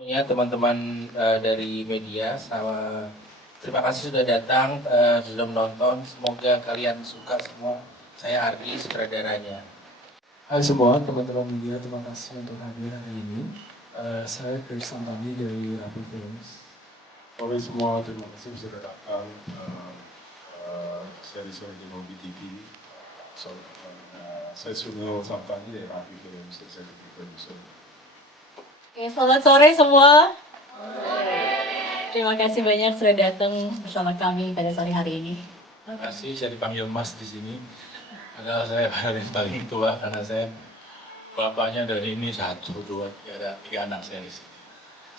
Ya teman-teman dari media, sama terima kasih sudah datang, sudah menonton. Semoga kalian suka semua. Saya Ardi, sutradaranya. Hai semua teman-teman media, terima kasih untuk hadir hari ini. Saya Chris Antoni dari Rapi Films. Sore semua, terima kasih sudah datang. Series original BTV. Saya Sunil Santani dari Rapi Films, Executive Producer. Oke, selamat sore semua. Terima kasih banyak sudah datang bersama kami pada sore hari ini. Terima kasih saya dipanggil Mas di sini. Padahal saya paling tua karena saya bapaknya dari ini 1, 2, 3, ada 3 anak saya di sini.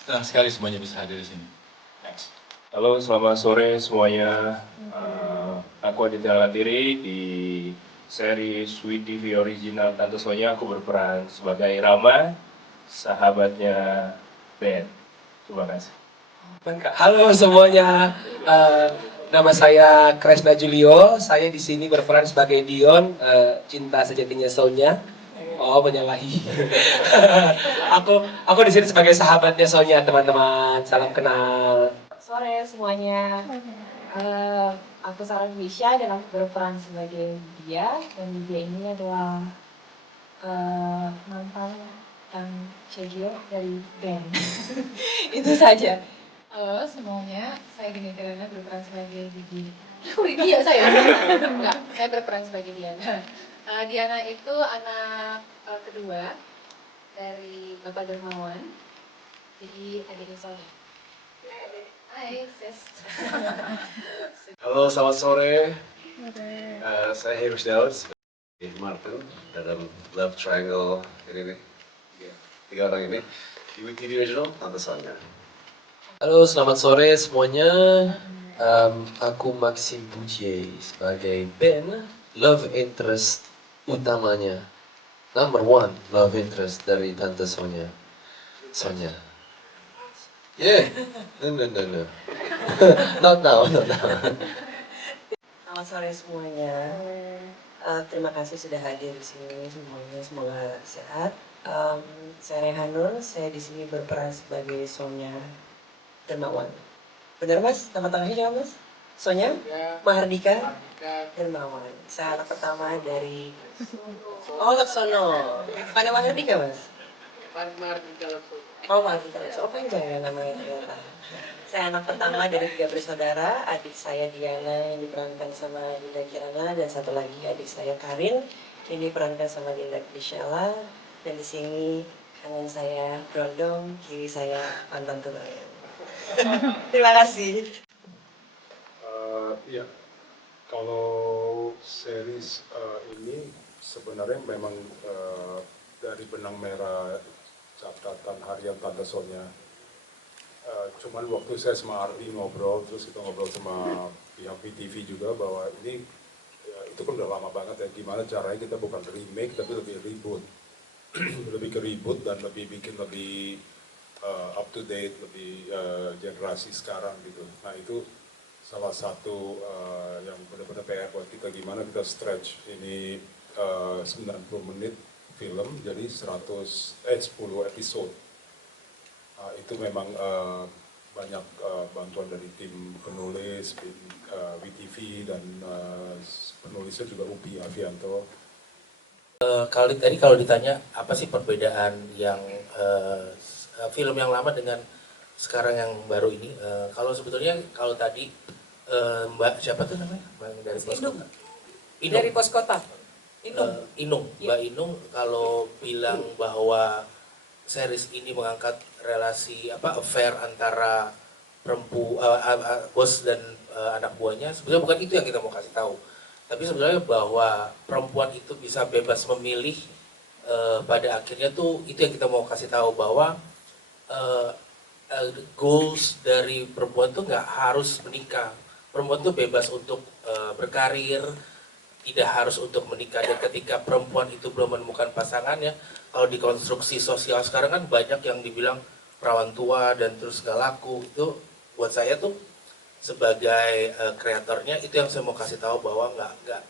Senang sekali semuanya bisa hadir di sini. Next. Halo, selamat sore semuanya. Aku Aditya Latiri di seri Sweet TV Original Tante Sonya. Aku berperan sebagai Rama, sahabatnya Ben. Terima kasih. Halo semuanya, nama saya Kresna Julio. Saya di sini berperan sebagai Dion, cinta sejatinya Sonya. Oh, menyalahi. aku di sini sebagai sahabatnya Sonya, teman-teman. Salam kenal. Sore semuanya. Aku Sarah Misha dan aku berperan sebagai dia, dan dia ini adalah mantan Kang Chegio dari band. Itu saja. Halo semuanya, saya Gini Tirana berperan sebagai Didi. Kok Didi ya saya? Enggak, saya berperan sebagai Diana. Diana itu anak kedua dari Bapak Dermawan. Jadi adiknya Soleh. Hai, sis. Halo, selamat sore. Saya Hirus Daud sebagai Martin dalam Love Triangle ini nih. Tiga orang ini. Di TV Original, Tante Sonya. Halo, selamat sore semuanya. Aku Maxim Pujier sebagai Ben, love interest utamanya. Number one love interest dari Tante Sonya. Sonya. Yeah, no. Not now. Selamat sore semuanya. Terima kasih sudah hadir di sini semuanya. Semoga sehat. Saya Rehanur. Saya di sini berperan sebagai Sonya Dermawan. Benar Mas? Nama tengahnya siapa Mas? Sonya Mahardika Dermawan. Saya anak pertama dari Laksono. Mana Mahardika Mas? Mahardika Laksono. Oh Mahardika Laksono. Oh panjang ya namanya ternyata. Saya anak pertama dari 3 bersaudara. Adik saya Diana yang diperankan sama Dinda Kirana, dan satu lagi adik saya Karin yang diperankan sama Dinda Michela. Dan di sini kanan saya Brondong, kiri saya Pantan Tubayan. Terima kasih. Ya, kalau series ini sebenarnya memang dari benang merah catatan harian Tante Sonya. Cuman waktu saya sama Ardi ngobrol, terus kita ngobrol sama pihak BTV juga bahwa ini itu kan udah lama banget ya, gimana caranya kita bukan remake tapi lebih reboot. Lebih ke reboot dan lebih bikin lebih up to date, lebih generasi sekarang gitu. Nah itu salah satu yang benar-benar PR buat kita, gimana kita stretch ini 90 menit film jadi 10 episode. Itu memang banyak bantuan dari tim penulis, tim WTV, dan penulisnya juga Upi Avianto. Kalau ditanya apa sih perbedaan yang film yang lama dengan sekarang yang baru ini, kalau sebetulnya kalau tadi Mbak siapa tuh namanya, Mbak dari Poskota? Inung. Dari Poskota. Inung. Mbak Inung kalau bilang bahwa series ini mengangkat relasi affair antara bos dan anak buahnya, sebenarnya bukan itu yang kita mau kasih tahu. Tapi sebenarnya bahwa perempuan itu bisa bebas memilih, pada akhirnya tuh itu yang kita mau kasih tahu, bahwa goals dari perempuan tuh nggak harus menikah. Perempuan tuh bebas untuk berkarir, tidak harus untuk menikah. Dan ketika perempuan itu belum menemukan pasangannya, kalau di konstruksi sosial sekarang kan banyak yang dibilang perawan tua dan terus nggak laku. Itu buat saya tuh sebagai kreatornya itu yang saya mau kasih tahu, bahwa nggak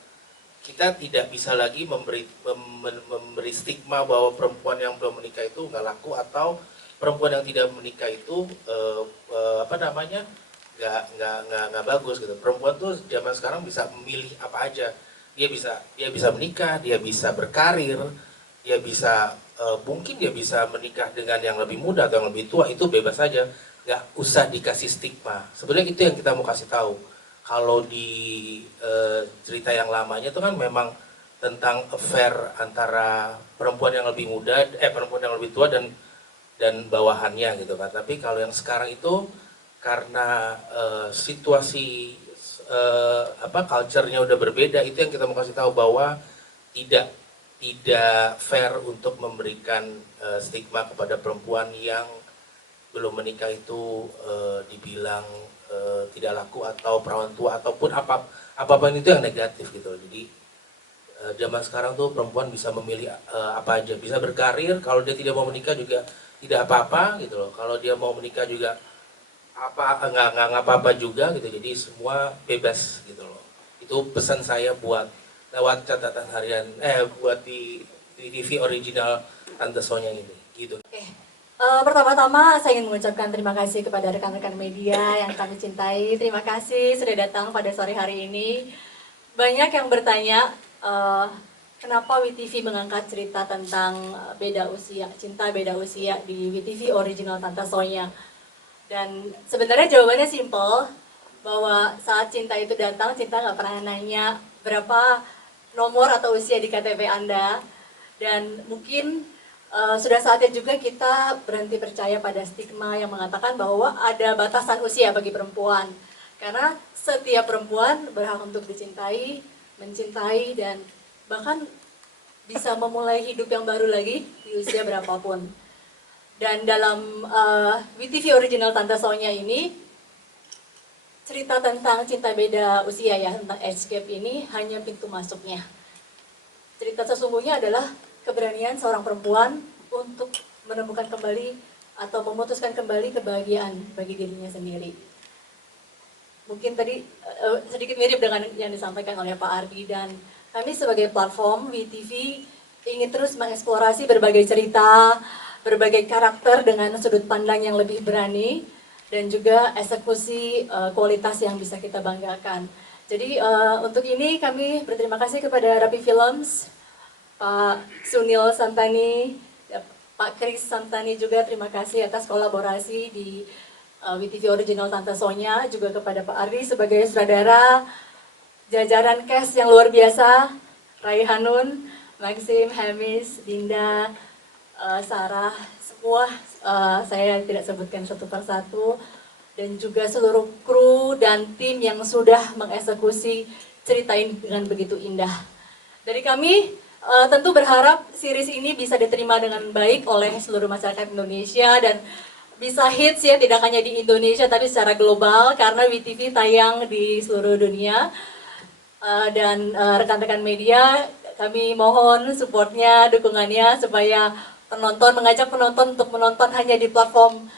kita tidak bisa lagi memberi stigma bahwa perempuan yang belum menikah itu nggak laku atau perempuan yang tidak menikah itu apa namanya nggak bagus gitu. Perempuan tuh zaman sekarang bisa memilih apa aja. Dia bisa menikah, dia bisa berkarir, dia bisa mungkin dia bisa menikah dengan yang lebih muda atau yang lebih tua, itu bebas saja, nggak usah dikasih stigma. Sebenarnya itu yang kita mau kasih tahu. Kalau di cerita yang lamanya itu kan memang tentang affair antara perempuan yang lebih muda, perempuan yang lebih tua dan bawahannya gitu kan. Tapi kalau yang sekarang itu karena situasi culture-nya udah berbeda, itu yang kita mau kasih tahu bahwa tidak fair untuk memberikan stigma kepada perempuan yang belum menikah itu dibilang tidak laku atau perawan tua ataupun apapun itu yang negatif gitu. Jadi zaman sekarang tuh perempuan bisa memilih apa aja, bisa berkarir, kalau dia tidak mau menikah juga tidak apa-apa gitu loh. Kalau dia mau menikah juga nggak apa-apa juga gitu. Jadi semua bebas gitu loh. Itu pesan saya buat lewat catatan harian buat di TV original Tante Sonya ini gitu. Oke. Pertama-tama saya ingin mengucapkan terima kasih kepada rekan-rekan media yang kami cintai. Terima kasih sudah datang pada sore hari ini. Banyak yang bertanya kenapa WeTV mengangkat cerita tentang beda usia, cinta beda usia di WeTV original Tante Sonya. Dan sebenarnya jawabannya simple, bahwa saat cinta itu datang, cinta nggak pernah nanya berapa nomor atau usia di KTP Anda. Dan mungkin sudah saatnya juga kita berhenti percaya pada stigma yang mengatakan bahwa ada batasan usia bagi perempuan. Karena setiap perempuan berhak untuk dicintai, mencintai, dan bahkan bisa memulai hidup yang baru lagi di usia berapapun. Dan dalam WeTV original Tante Sonya ini, cerita tentang cinta beda usia ya, tentang age gap ini hanya pintu masuknya. Cerita sesungguhnya adalah keberanian seorang perempuan untuk menemukan kembali atau memutuskan kembali kebahagiaan bagi dirinya sendiri. Mungkin tadi sedikit mirip dengan yang disampaikan oleh Pak Ardi, dan kami sebagai platform WeTV ingin terus mengeksplorasi berbagai cerita, berbagai karakter dengan sudut pandang yang lebih berani, dan juga eksekusi kualitas yang bisa kita banggakan. Jadi untuk ini kami berterima kasih kepada Rapi Films, Pak Sunil Santani, Pak Kris Santani juga terima kasih atas kolaborasi di WeTV Original Tante Sonya, juga kepada Pak Ardi sebagai sutradara, jajaran cast yang luar biasa, Raihanun, Maxim, Hamis, Dinda, Sarah, semua saya tidak sebutkan satu persatu, dan juga seluruh kru dan tim yang sudah mengeksekusi cerita ini dengan begitu indah. Dari kami tentu berharap series ini bisa diterima dengan baik oleh seluruh masyarakat Indonesia dan bisa hits ya, tidak hanya di Indonesia tapi secara global, karena WeTV tayang di seluruh dunia. Dan rekan-rekan media, kami mohon supportnya, dukungannya supaya mengajak penonton untuk menonton hanya di platform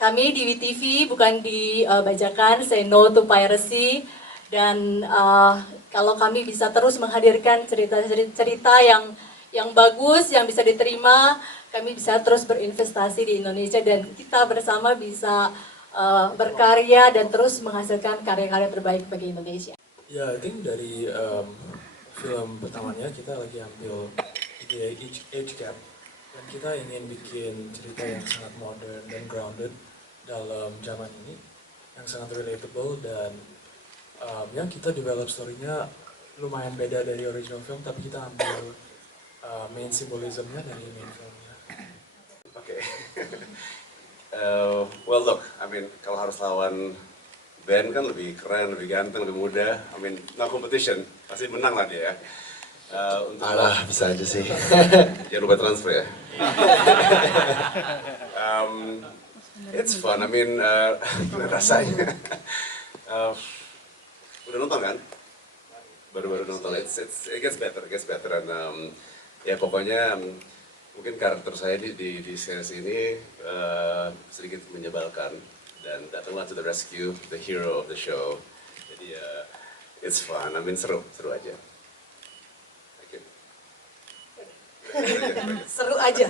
kami di WeTV, bukan di bajakan. Say no to piracy. Dan kalau kami bisa terus menghadirkan cerita-cerita yang bagus, yang bisa diterima, kami bisa terus berinvestasi di Indonesia dan kita bersama bisa berkarya dan terus menghasilkan karya-karya terbaik bagi Indonesia. Ya, I think dari film pertamanya kita lagi ambil ide age gap, dan kita ingin bikin cerita yang sangat modern dan grounded dalam zaman ini, yang sangat relatable, dan yang kita develop story-nya lumayan beda dari original film, tapi kita ambil main symbolism-nya dari main filmnya. Oke. Well look, I mean kalau harus lawan Ben kan lebih keren, lebih ganteng, lebih muda. I mean no competition, pasti menang lah dia ya. Alah, bisa aja sih. Jangan lupa transfer ya. It's fun, I mean gimana rasanya? Udah nonton kan? Baru-baru nonton. It gets better, and ya pokoknya mungkin karakter saya di series ini sedikit menyebalkan dan datanglah to the rescue, the hero of the show. Jadi it's fun, I mean seru aja. Thank you. Seru aja.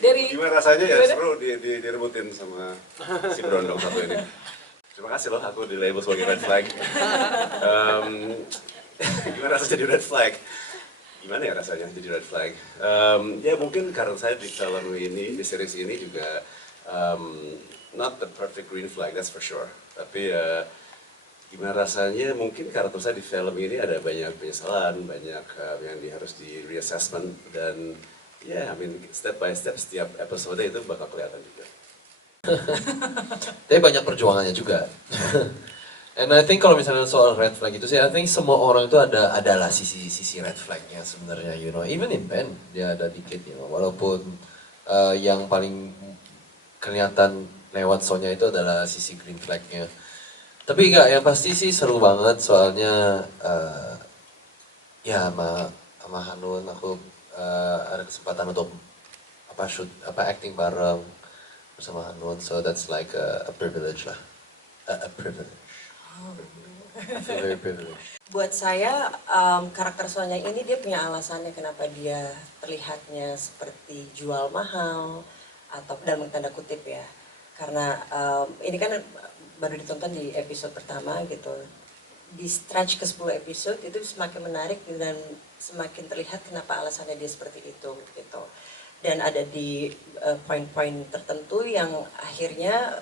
Dari Gimana rasanya ya seru direbutin sama si berondong satu ini. Terima kasih loh aku di label sebagai red flag. Gimana rasanya jadi red flag? Gimana ya rasanya jadi red flag? Ya mungkin karena saya di film ini, di series ini juga not the perfect green flag, that's for sure. Tapi gimana rasanya mungkin karakter saya di film ini ada banyak penyesalan, banyak yang harus di reassessment dan I mean step by step setiap episode itu bakal kelihatan juga. Tapi banyak perjuangannya juga. And I think kalau misalnya soal red flag itu sih, I think semua orang itu adalah sisi red flagnya sebenarnya, you know. Even in Ben dia ada dikit, you know. Walaupun yang paling kelihatan lewat Sonya itu adalah sisi green flagnya. Tapi enggak, yang pasti sih seru banget soalnya ya sama Hanun aku ada kesempatan untuk acting bareng bersama Hanun, so that's like a privilege lah, a privilege. I feel very privileged. buat saya karakter Sonya ini dia punya alasannya kenapa dia terlihatnya seperti jual mahal atau dalam tanda kutip ya. Karena ini kan baru ditonton di episode pertama gitu. Di stretch ke 10 episode itu semakin menarik dan semakin terlihat kenapa alasannya dia seperti itu gitu. Dan ada di poin-poin tertentu yang akhirnya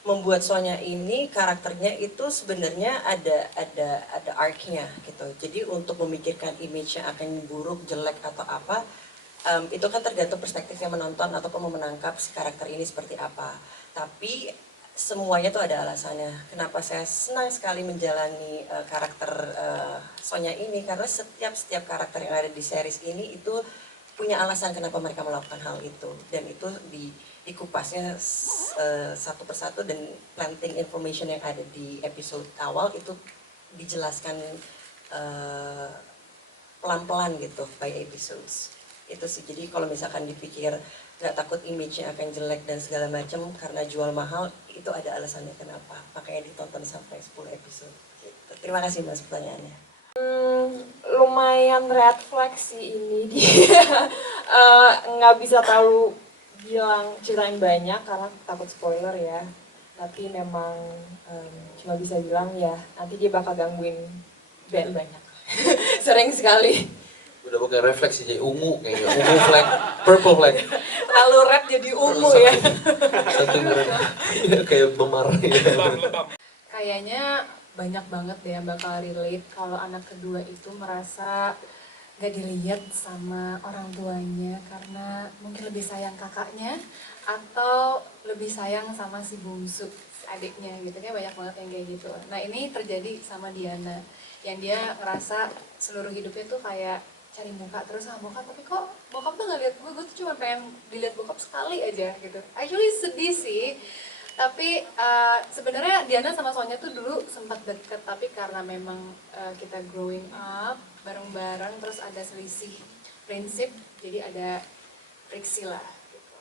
membuat Sonya ini karakternya itu sebenarnya ada arc-nya gitu. Jadi untuk memikirkan image yang akan buruk, jelek atau apa, itu kan tergantung perspektifnya menonton ataupun menangkap si karakter ini seperti apa. Tapi semuanya tuh ada alasannya. Kenapa saya senang sekali menjalani karakter Sonya ini, karena setiap karakter yang ada di series ini itu punya alasan kenapa mereka melakukan hal itu, dan itu dikupasnya satu persatu, dan planting information yang ada di episode awal itu dijelaskan pelan-pelan gitu by episodes. Itu sih, jadi kalau misalkan dipikir nggak takut image-nya akan jelek dan segala macam karena jual mahal, itu ada alasannya kenapa, makanya ditonton sampai 10 episode gitu. Terima kasih Mas pertanyaannya. Lumayan red flag sih ini, dia nggak bisa terlalu ceritain banyak karena takut spoiler ya, tapi memang cuma bisa bilang ya nanti dia bakal gangguin Ben banyak. Sering sekali. Udah bukan refleksi jadi ungu kayaknya, ungu flag, purple flag. Lalu red jadi ungu ya. Satu kayak memar. Kayaknya banyak banget deh yang bakal relate kalau anak kedua itu merasa gak dilihat sama orang tuanya karena mungkin lebih sayang kakaknya atau lebih sayang sama si bungsu adiknya gitu, kayak banyak banget yang kayak gitu. Nah ini terjadi sama Diana yang dia ngerasa seluruh hidupnya tuh kayak cari muka terus sama bokap, tapi kok bokap tuh gak lihat gue tuh cuma pengen dilihat bokap sekali aja gitu. Actually sedih sih, tapi sebenarnya Diana sama Sonya tuh dulu sempat deket, tapi karena memang kita growing up bareng-bareng terus ada selisih prinsip, jadi ada friksi lah gitu.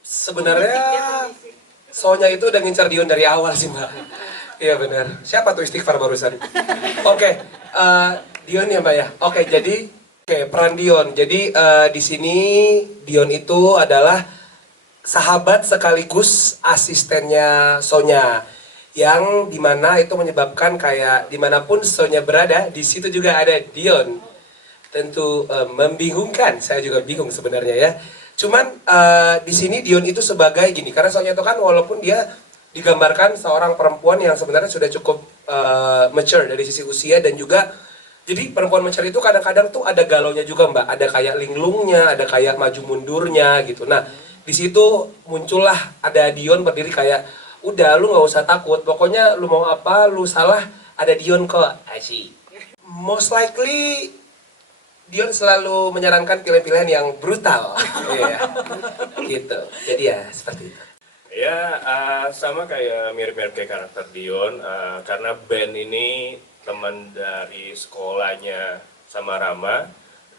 Sebenarnya Sonya itu udah ngincar Dion dari awal sih Mbak. Iya benar. Siapa tuh istighfar barusan? Oke, Dion ya Mbak ya. Oke, jadi peran Dion. Jadi di sini Dion itu adalah sahabat sekaligus asistennya Sonya, yang dimana itu menyebabkan kayak dimanapun Sonya berada, di situ juga ada Dion. Tentu membingungkan, saya juga bingung sebenarnya ya. Cuman di sini Dion itu sebagai gini, karena Sonya itu kan walaupun dia digambarkan seorang perempuan yang sebenarnya sudah cukup mature dari sisi usia dan juga, jadi perempuan mature itu kadang-kadang tuh ada galaunya juga Mbak, ada kayak linglungnya, ada kayak maju mundurnya gitu. Nah di situ muncullah ada Dion berdiri kayak, udah lu nggak usah takut, pokoknya lu mau apa, lu salah, ada Dion kok. Asyik. Most likely Dion selalu menyarankan pilihan-pilihan yang brutal, gitu. Jadi ya seperti itu. Ya sama kayak mirip-mirip kayak karakter Dion, karena Ben ini teman dari sekolahnya sama Rama,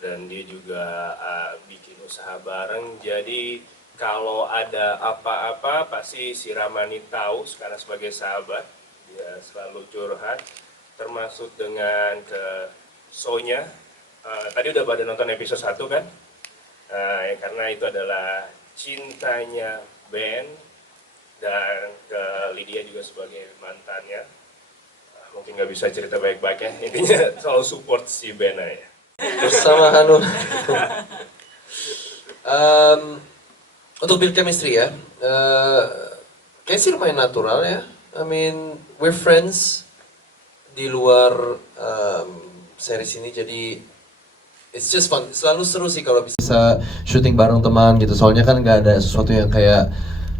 dan dia juga bikin usaha bareng, jadi kalau ada apa-apa pasti si Ramani tahu karena sebagai sahabat dia selalu curhat, termasuk dengan ke Sonya tadi udah pada nonton episode 1 kan? Ya, karena itu adalah cintanya Ben dan ke Lydia juga sebagai mantannya. Mungkin nggak bisa cerita baik-baik ya, intinya selalu support si Ben aja. Bersama Hanun. Untuk build chemistry ya, kayaknya sih lumayan natural ya. I mean, we're friends di luar series ini, jadi it's just fun. Selalu seru sih kalau bisa syuting bareng teman gitu. Soalnya kan nggak ada sesuatu yang kayak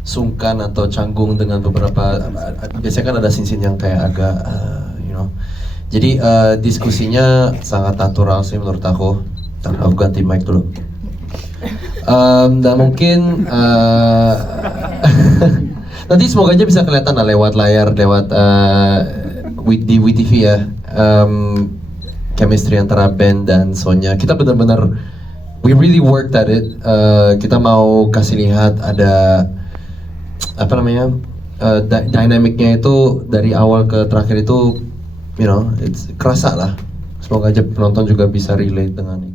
sungkan atau canggung dengan beberapa. Biasanya kan ada scene-scene yang kayak agak, you know. Jadi diskusinya sangat natural sih menurut aku. Ntar aku ganti mic dulu. Dan mungkin nanti semoga aja bisa kelihatan lah lewat layar, lewat di WeTV ya. Chemistry antara Ben dan Sonya. Kita benar-benar we really worked at it. Kita mau kasih lihat ada apa namanya dynamicnya itu dari awal ke terakhir itu, you know, it's kerasa lah. Semoga aja penonton juga bisa relate dengan itu.